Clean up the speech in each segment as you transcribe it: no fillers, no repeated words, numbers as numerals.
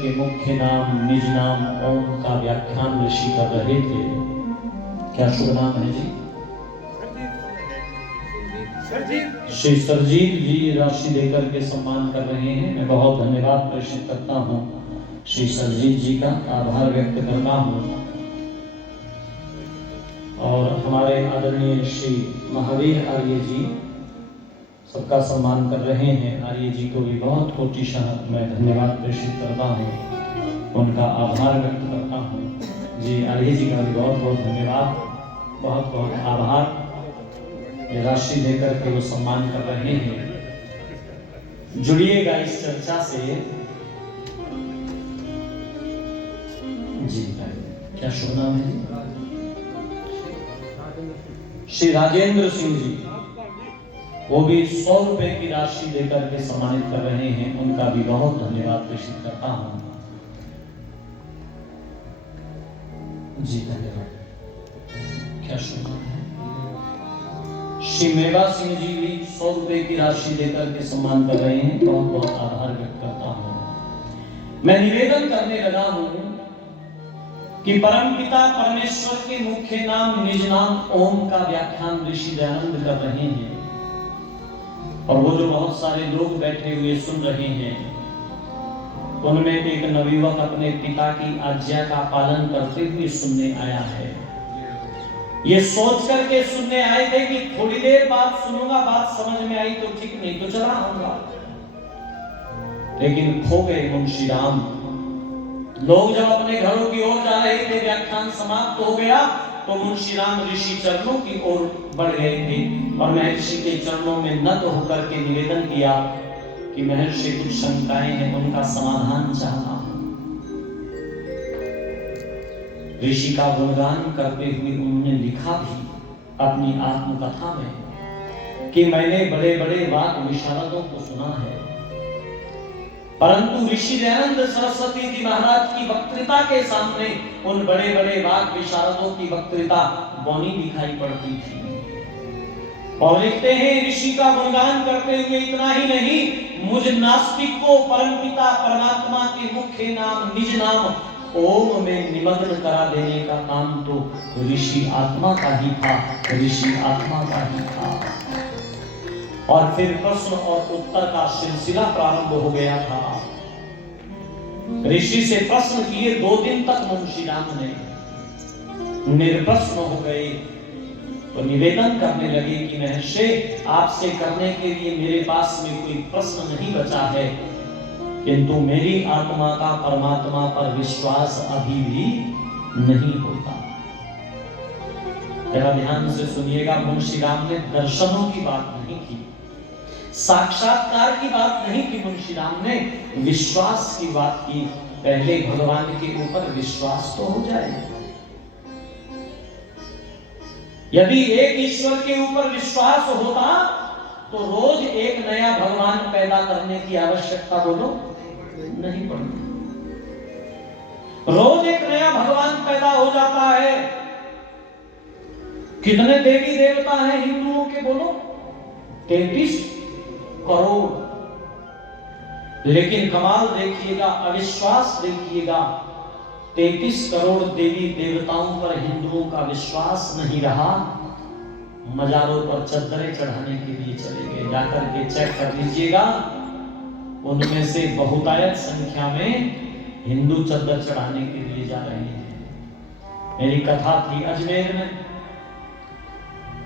के मुख्य नाम निज नाम ओम का व्याख्यान ऋषि कर रहे थे। क्या शुभ नाम है जी? श्री सरजीत जी राशि देकर के सम्मान कर रहे हैं। मैं बहुत धन्यवाद प्रेषित करता हूँ श्री सरजीत जी का, आभार व्यक्त करता हूँ। और हमारे आदरणीय श्री महावीर आर्य जी सबका सम्मान कर रहे हैं। आर्य जी को भी बहुत कोटिशः मैं धन्यवाद प्रेषित करता हूँ, उनका आभार व्यक्त करता हूँ। जी आर्य जी का भी बहुत बहुत धन्यवाद, बहुत बहुत आभार। ये राशि देकर के वो सम्मान कर रहे हैं। जुड़िएगा इस चर्चा से। जी क्या शुभ नाम है जी? श्री राजेंद्र सिंह जी, वो भी 100 रुपए की राशि देकर के सम्मानित कर रहे हैं। उनका भी बहुत धन्यवाद प्रेषित करता हूं। जी धन्यवाद। क्या शुभ नाम है? श्री मेवा सिंह जी भी 100 रुपए की राशि देकर के सम्मान कर रहे हैं। बहुत बहुत आभार व्यक्त करता हूं। मैं निवेदन करने लगा हूं कि परमपिता परमेश्वर के मुख्य नाम निज नाम ओम का व्याख्यान ऋषि दयानंद कर रहे हैं। और वो जो बहुत सारे लोग बैठे हुए सुन रहे हैं, उनमें एक नवयुवक अपने पिता की आज्ञा का पालन करते हुए सुनने आया है। ये सोच करके सुनने आए थे कि थोड़ी देर बाद सुनूंगा, बात समझ में आई तो ठीक, नहीं तो चला आऊंगा। लेकिन खो गए मुंशी राम। लोग जब अपने घरों की ओर जा रहे थे, व्याख्यान समाप्त हो गया, तो मुंशी राम ऋषि चरणों की ओर बढ़ गए थे और महर्षि के चरणों में नत होकर के निवेदन किया कि महर्षि कुछ शंकाएं हैं, उनका समाधान चाहता हूं। ऋषि का गुणगान करते हुए उन्होंने लिखा भी अपनी आत्मकथा में कि मैंने बड़े बड़े वाद विशारदों को सुना है, परंतु ऋषि दयानंद सरस्वती जी महाराज की वक्तृता के सामने उन बड़े बड़े वाद विशारदों की वक्तृता बौनी दिखाई पड़ती थी। और लिखते हैं ऋषि का गुणगान करते हुए इतना ही नहीं, मुझ नास्तिक को परमपिता परमात्मा के मुख्य नाम निज नाम ओम में निमग्न करा देने का काम तो ऋषि आत्मा का ही था, ऋषि आत्मा का ही था। और फिर प्रश्न और उत्तर का सिलसिला प्रारंभ हो गया था। ऋषि से प्रश्न किए 2 दिन तक मुंशी राम ने निर्प्रश्न हो गए, तो निवेदन करने लगे कि महर्षि आपसे करने के लिए मेरे पास में कोई प्रश्न नहीं बचा है, किंतु मेरी आत्मा का परमात्मा पर विश्वास अभी भी नहीं होता। जरा ध्यान से सुनिएगा, मुंशी राम ने दर्शनों की बात नहीं की, साक्षात्कार की बात नहीं की, मुंशी राम ने विश्वास की बात की। पहले भगवान के ऊपर विश्वास तो हो जाए। यदि एक ईश्वर के ऊपर विश्वास होता तो रोज एक नया भगवान पैदा करने की आवश्यकता बोलो नहीं पड़ती। रोज एक नया भगवान पैदा हो जाता है। कितने देवी देवता हैं हिंदुओं के बोलो? 33 करोड़। लेकिन कमाल देखिएगा, अविश्वास देखिएगा, 33 करोड़ देवी देवताओं पर हिंदुओं का विश्वास नहीं रहा। मजारों पर चद्दरें चढ़ाने के लिए चले गए। जाकर के चेक कर लीजिएगा, उनमें से बहुतायत संख्या में हिंदू चद्दर चढ़ाने के लिए जा रहे हैं। मेरी कथा थी अजमेर में,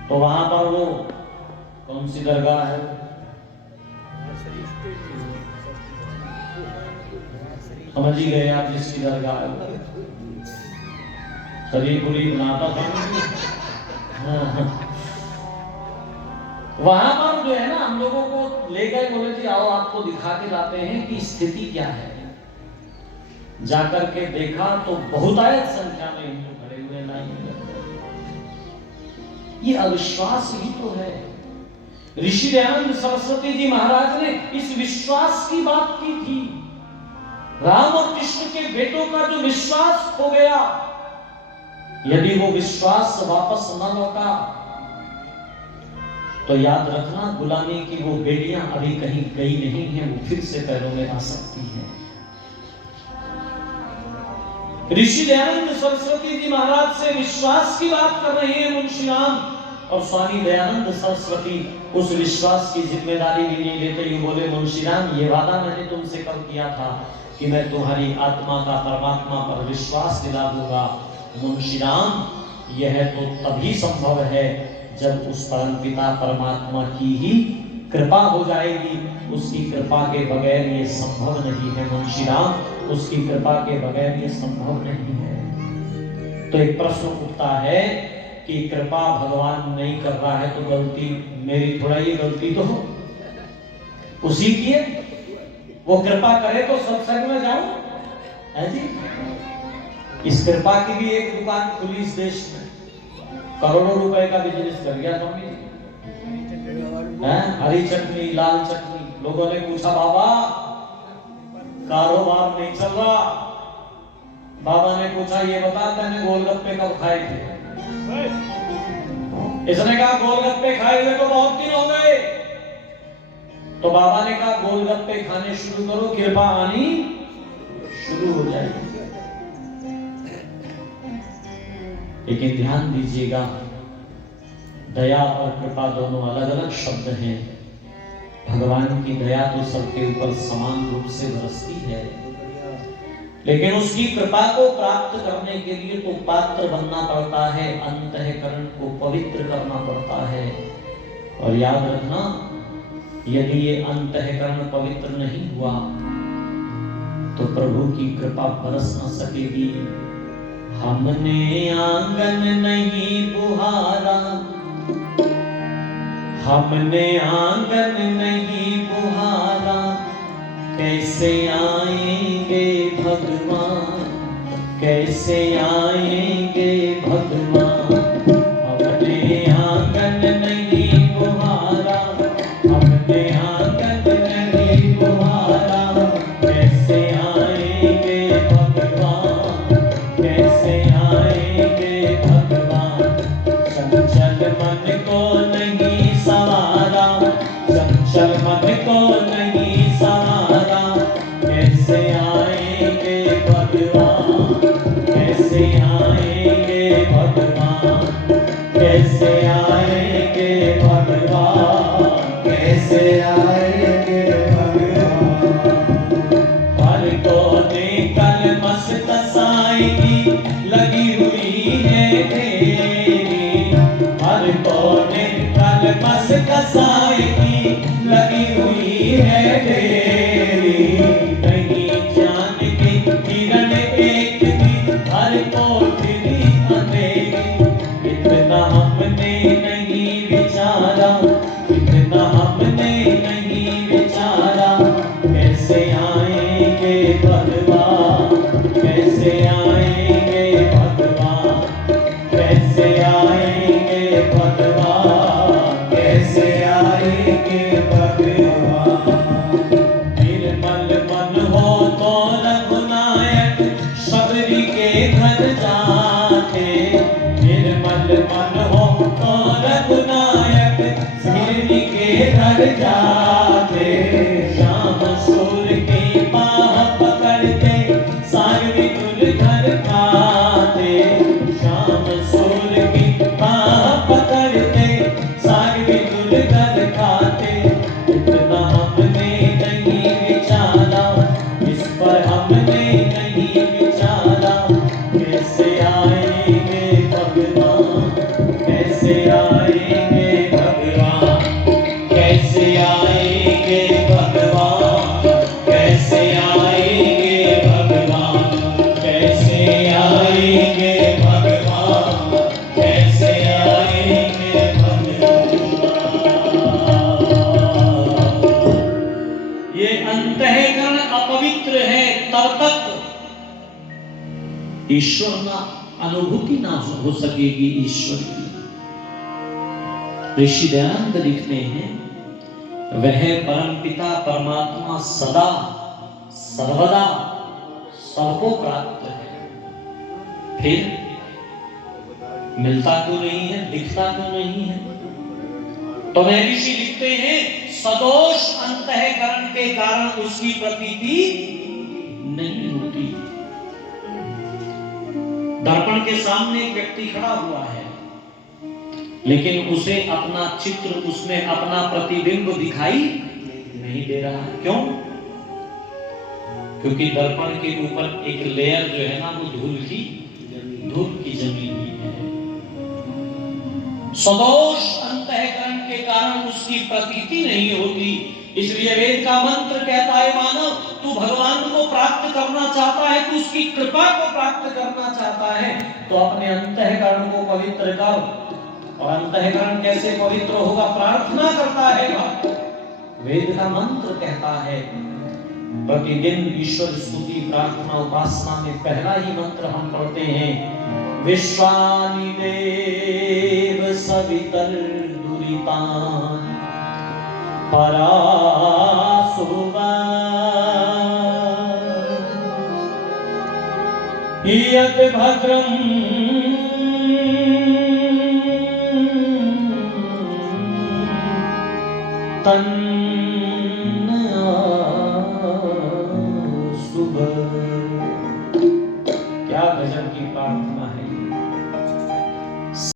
तो वहां पर वो कौन सी दरगाह है, समझ ही गए आप जिसकी दरगाह है, शरीफुरी बनाता था। वहां पर जो है ना, हम लोगों को ले गए, बोले कि आओ आपको दिखा के लाते हैं कि स्थिति क्या है। जाकर के देखा तो बहुतायत संख्या में हिंदू खड़े हुए लाइन में। ये अविश्वास ही तो है। ऋषि दयानंद सरस्वती जी महाराज ने इस विश्वास की बात की थी। राम और कृष्ण के बेटों का जो विश्वास खो गया, यदि वो विश्वास वापस न लौटा तो याद रखना, गुलामी की वो बेड़ियां अभी कहीं गई नहीं है, वो फिर से पैरों में आ सकती हैं। ऋषि दयानंद सरस्वती जी महाराज से विश्वास की बात कर रहे हैं मुंशी राम, और स्वामी दयानंद सरस्वती उस विश्वास की जिम्मेदारी भी नहीं लेते। ये बोले मुंशी राम, ये वादा मैंने तुमसे कब किया था कि मैं तुम्हारी आत्मा का परमात्मा पर विश्वास दिला दूंगा। मुंशी राम, यह तो तभी संभव है जब उस परमपिता परमात्मा की ही कृपा हो जाएगी। उसकी कृपा के बगैर ये संभव नहीं है मुंशी राम, उसकी कृपा के बगैर ये संभव नहीं है। तो एक प्रश्न उठता है कि कृपा भगवान नहीं कर रहा है तो गलती मेरी थोड़ा, ये गलती तो उसी की है। वो कृपा करे तो सत्संग में जाऊं, है जी। इस कृपा की भी एक दुकान खुली इस देश में, करोड़ों रुपए का बिजनेस कर गया स्वामी जी। हरी चटनी, लाल चटनी। लोगों ने पूछा, बाबा कारोबार नहीं चल रहा। बाबा ने पूछा, ये बता तूने गोलगप्पे कब खाए थे? इसने कहा गोलगप्पे खाए हुए तो बहुत दिन हो गए। तो बाबा ने कहा गोलगप्पे खाने शुरू करो, कृपा आनी शुरू हो जाएगी। लेकिन ध्यान दीजिएगा, दया और कृपा दोनों अलग अलग शब्द हैं। भगवान की दया तो सबके ऊपर समान रूप से बरसती है, लेकिन उसकी कृपा को प्राप्त करने के लिए तो पात्र बनना पड़ता है, अंतःकरण को पवित्र करना पड़ता है। और याद रखना, यदि ये अंतःकरण पवित्र नहीं हुआ तो प्रभु की कृपा बरस न सकेगी। हमने आंगन नहीं बुहारा, हमने आंगन नहीं बुहारा, कैसे आएंगे भगवान, कैसे आएंगे भगवान। हमने आंगन नहीं बुहारा, हमने आंगन नहीं बुहारा, कैसे आएंगे भगवान, कैसे आएंगे भगवान। चंचल मन को नहीं सवारा, चंचल मन को नहीं सवारा, कैसे आएंगे भगवान, कैसे आएंगे भगवान, कैसे आएंगे भगवान, कैसे आएंगे भगवान। हर कोने कल मस्त साई की लगी हुई है तेरी, हर कोने कल मस्त साई की लगी हुई है तेरी। नहीं जान की किरण एक भी हर कोठरी अंधेरी। इतना हमने नहीं विचारा, इतना हमने नहीं विचारा, कैसे आएंगे भगवान, कैसे आएंगे भगवान, कैसे आएंगे भगवान, कैसे आएंगे भगवान। निर्मल मन हो तो रघुनायक शबरी के घर जाते, निर्मल मन हो तो रघुनायक शबरी के घर जाते। श्याम सूर की बाह पकड़ते सागरी कुल घर खाते, श्याम सूर की बाह पकड़ते सागरी कुल घर खाते। इतना हमने नहीं विचारा, इस पर हमने नहीं विचारा, कैसे आएंगे भगवान, कैसे आएंगे भगवान, कैसे आएंगे भगवान, कैसे आएंगे भगवान, कैसे आएंगे भगवान, कैसे आएंगे भगवान। ये अंतःकरण अपवित्र है, तब तक ईश्वर ना अनुभूति ना हो सकेगी ईश्वर की। ऋषि दयानंद लिखते हैं, वह परमपिता परमात्मा सदा सर्वदा सबको प्राप्त है, फिर मिलता क्यों नहीं है, दिखता क्यों नहीं है? तो ऋषि लिखते हैं, सदोष अंतःकरण के कारण उसकी प्रतीति नहीं होती। दर्पण के सामने एक व्यक्ति खड़ा हुआ है, लेकिन उसे अपना चित्र, उसमें अपना प्रतिबिंब दिखाई नहीं दे रहा है। क्यों? क्योंकि दर्पण के ऊपर एक लेयर जो है ना, वो धूल की जमी हुई है। सदोष अंतःकरण के कारण उसकी प्रतीति नहीं होती। इसलिए वेद का मंत्र कहता है, मानव तू भगवान को प्राप्त करना चाहता है, तू उसकी कृपा को प्राप्त करना चाहता है, तो अपने अंतःकरण को पवित्र कर। और अंतःकरण कैसे पवित्र होगा? प्रार्थना करता है भक्त। वेद का मंत्र कहता है, प्रतिदिन ईश्वर स्तुति प्रार्थना उपासना में पहला ही मंत्र हम पढ़ते हैं, विश्वानि देव सवितर दुरितानि परासुवा यत् भद्रं तन्